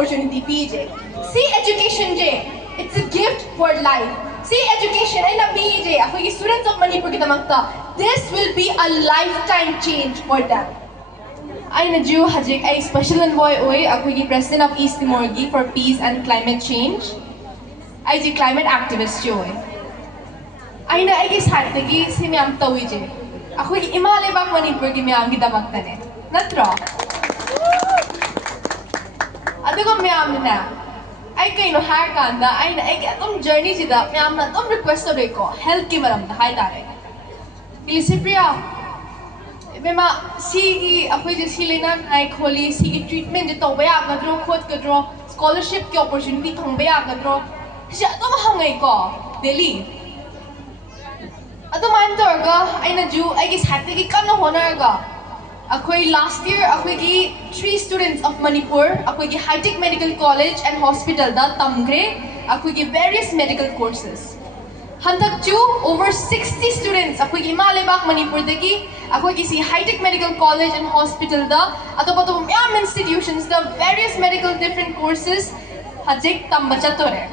opportunity pije. See education je, it's a gift for life. See education ay na pije, ako yung students of Manipur kitamagta, this will be a lifetime change for them. I Naju Hajik, a special envoy oy, ako yung president of East Timor for peace and climate change. I the climate activist joy. I na ay gisartagi si miyam tawije. Ako yung imalibak Manipur ki miyam kitamagta ne. Natro. Ato ko miyam na. Ay kayo no har kanda ay na ay atong journey sida miyam na atong request ore ko health ki maram da hay tare. Ilisipria. Mema sigi apoy je silinan ay kholi sigi treatment je to baya kadro khot kadro scholarship ki opportunity thong baya kadro. Siya ato mahangai ko Delhi. Ato man torga ay na ju ay gis happy ki kam na honor ga. Ako'y last year, ako'y 3 students of Manipur, ako'y high-tech medical college and hospital da Tamgre, ako'y various medical courses. Hantak chu, over 60 students, ako'y Malibak Manipur dagi, ako'y si high-tech medical college and hospital da, ato pa to miyam institutions da various medical different courses, hajik tambachatore.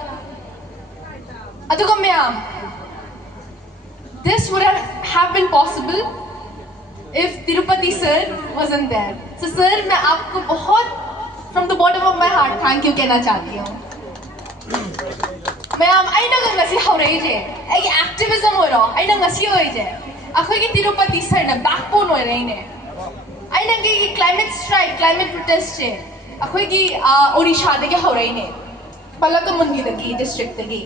Ato ko miyam, this would have been possible if Tirupati sir wasn't there. So sir, मैं आपको बहुत from the bottom of my heart thank you कहना चाहती हूँ. मैं am आई ना गंगसी हो रही है, एक activism हो रहा, आई ना गंगसी हो रही है. आखिर की तिरुपति sir ना backbone हो रही ने. आई ना कि climate strike, climate protest है. आखिर की ओडिशा देके हो रही ने. पलकमुंडी दगी district दगी.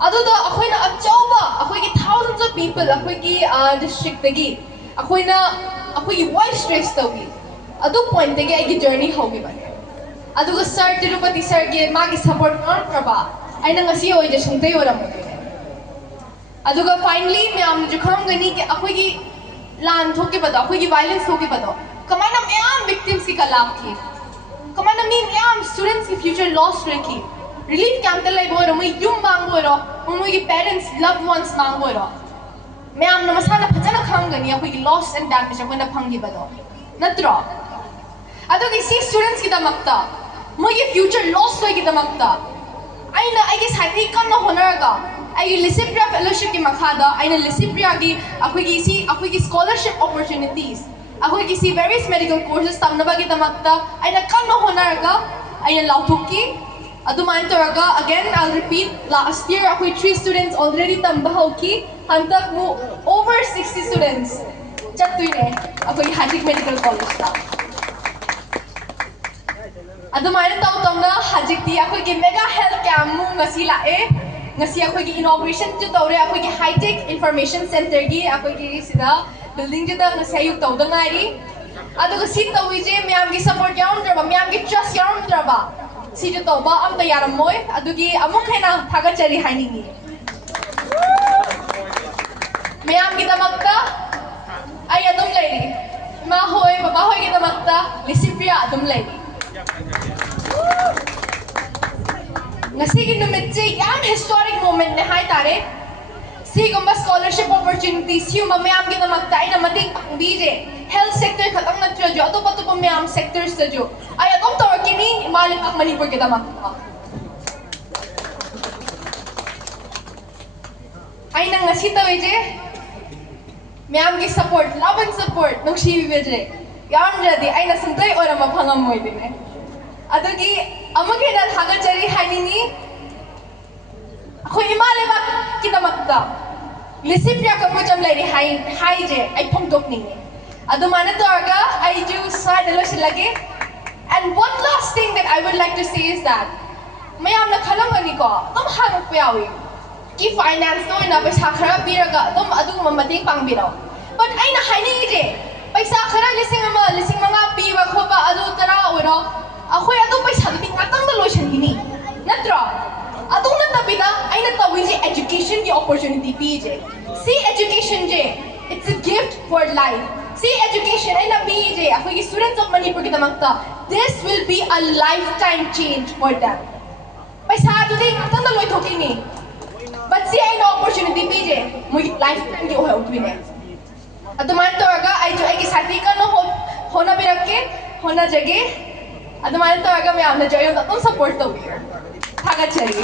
अदो तो आखिर ना अचाउबा, आखिर की thousands of people, आखिर की district दगी. अखोइना अखोई voice raise तौगी अदु point देगे एक journey होगी बने अदुगा sir तिरुपति sir के मागी support करबा आइना ngasi होई जे सुनते हो रहा मुझे अदुगा finally मैं आम जो काम गनी के अखोई की लान थोके बता अखोई की violence थोके बता कमाना मैं आम victims की कलाप की कमाना मैं आम students की future lost रखी relief camp तलाई बोल रहा मैं यूं मांगो रहा मुझे parents loved ones मांगो रहा मैं आम नमस्कार फजना खाऊंगनी अखोई की loss and damage अखोई ना फंगी बदो नत्रो अतो किसी students की तमकता मुझे future loss होई की तमकता आई ना आई के साथ ही कम ना होना रगा आई लिसिप्रिया fellowship की मखादा आई ना लिसिप्रिया की अखोई की scholarship opportunities अखोई किसी various medical courses तमनबा की तमकता आई ना कम ना होना रगा आई ना लाउटुकी Aduman Toraga, again I'll repeat, last year ako'y 3 students already tambahaw ki, hantak mo over 60 students. Chattoy ne, ako'y Hajik Medical College ta. Aduman tawag na Hajik ti ako'y ki mega health camp mo ngasi lae, ngasi ako'y ki inauguration jo tawre ako'y ki high-tech information center gi, ako'y ki sida building jo ta ngasi ayuk tawag da ngari. Ado ko si tawid je, miyam ki support yawn draba, miyam ki trust yawn draba. Si jo to ba am tayaram moy adugi amok hai na thaga chari haini ni mayam kita magta ay adum lady ma hoy baba hoy kita magta lisipria adum lady ngasi gi numitse yam historic moment ne hai tare si gumba scholarship opportunities si mayam kita magta ay na mating pangbije health sector khatang na jo ato pa to mayam sectors ta jo ay adum to kini Malibak Manipur kita magta ay nang ngasi tawi je mayam ki support love and support nung shibi beje yan jadi ay nasungtay ora maphangam moy din adogi amage na thaga chari hanini ako Malibak kita magta lisipya ka mo jam lai hai je ay phongtok ni ado mana to aga ay ju sa dalo sila ge. And one last thing that I would like to say is that mayam na khalamani ko tum hanap payawi ki finance no ina paisa khara biraga tum adu mamating pangbiraw but ay na haini je paisa khara lising mga piwa khoba adu tara oro akoy adu paisa biting atang da lotion gini natro adu na tabida ay na tawin je education ki opportunity pije see education je it's a gift for life. See education ay na BJ ako'y students of Manipur kita magta. This will be a lifetime change for them. Paisa today atang daloy thoking ni. But see ay na opportunity BJ mo lifetime ki ohay utwin eh. At tuman to aga ay jo ay kisati ka no hona birakke hona jage ꯑꯗꯨꯃꯥꯏꯅ ꯇꯧꯔꯒ ꯃꯌꯥꯝꯅ ꯖꯣꯏ ꯑꯗꯨꯝ support ꯇꯧꯕꯤꯌꯣ ꯊꯥꯒꯠꯆꯔꯤ